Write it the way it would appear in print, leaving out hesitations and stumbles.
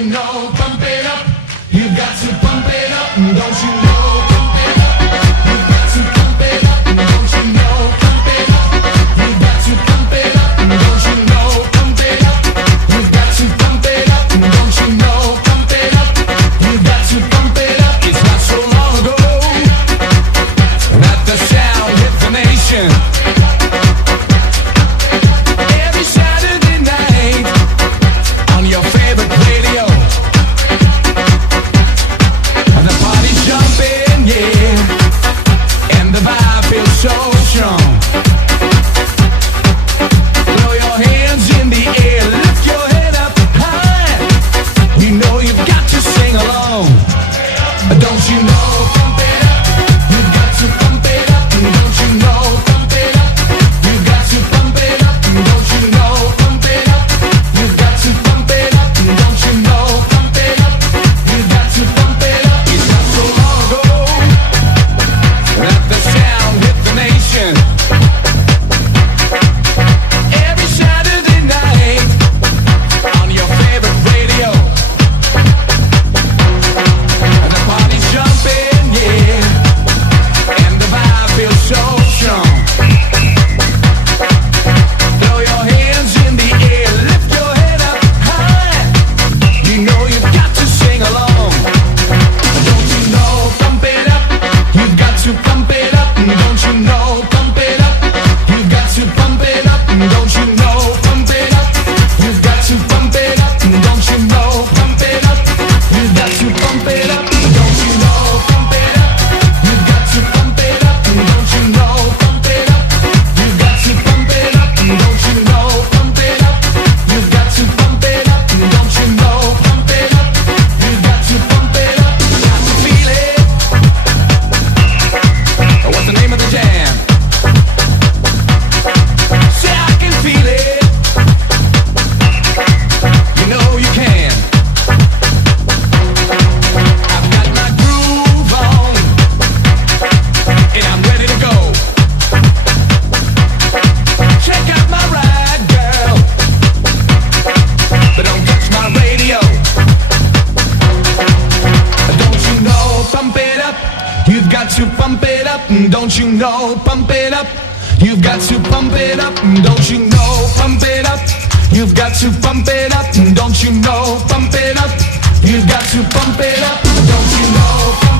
you know, pump it up. You've got to pump it up, don't you know, pump it up. You've got to pump it up, don't you know, pump it up. You've got to pump it up, don't you know, pump it up. You've got to pump it up, don't you know, pump it up. You've got to pump it up. It's not so long ago that the sound hit the nation. Every Saturday night on your favorite radio. And the party's jumping, yeah, and the vibe feels so strong. Throw your hands in the air, lift your head up high. You know you've got to sing along. Don't you know, pump it up. You've got to pump it up. Don't you know, pump it up. You've got to pump it up. Don't you know, pump it up. You've got to pump it up. Don't you know, pump it up. You've got to pump it up. It's not so long ago that the sound hit the nation. Every Saturday night on your favorite radio. And the party's jumping, yeah, and the vibe feels so strong. Throw your hands in the air, lift your head up high. You know you've got to sing along. Don't you know, pump it up. You've got to pump it up. Don't you know, pump it up. You've got to pump it up. Don't you know, pump it up. You've got to pump it up. Don't you know, pump it up. You've got to pump it up. Don't you know, pump it up. You've got to pump it up. Don't you know, pump it up. You've got to pump it up. Don't you know, pump it up. You've got to pump it up. Don't you know, pump it up. You've got to pump it up. Got to feel it. What's the name of the jam? Say I can feel it. You know you can. I've got my groove on, and I'm ready to go. Check out my ride, girl, but don't touch my radio. Don't you know, pump it up. You've got to pump it up. Don't you know, pump it up. You've got to pump it up. Don't you know, pump it up. You've got to pump it up. Don't you know, pump it up. You've got to pump it up. Don't you know,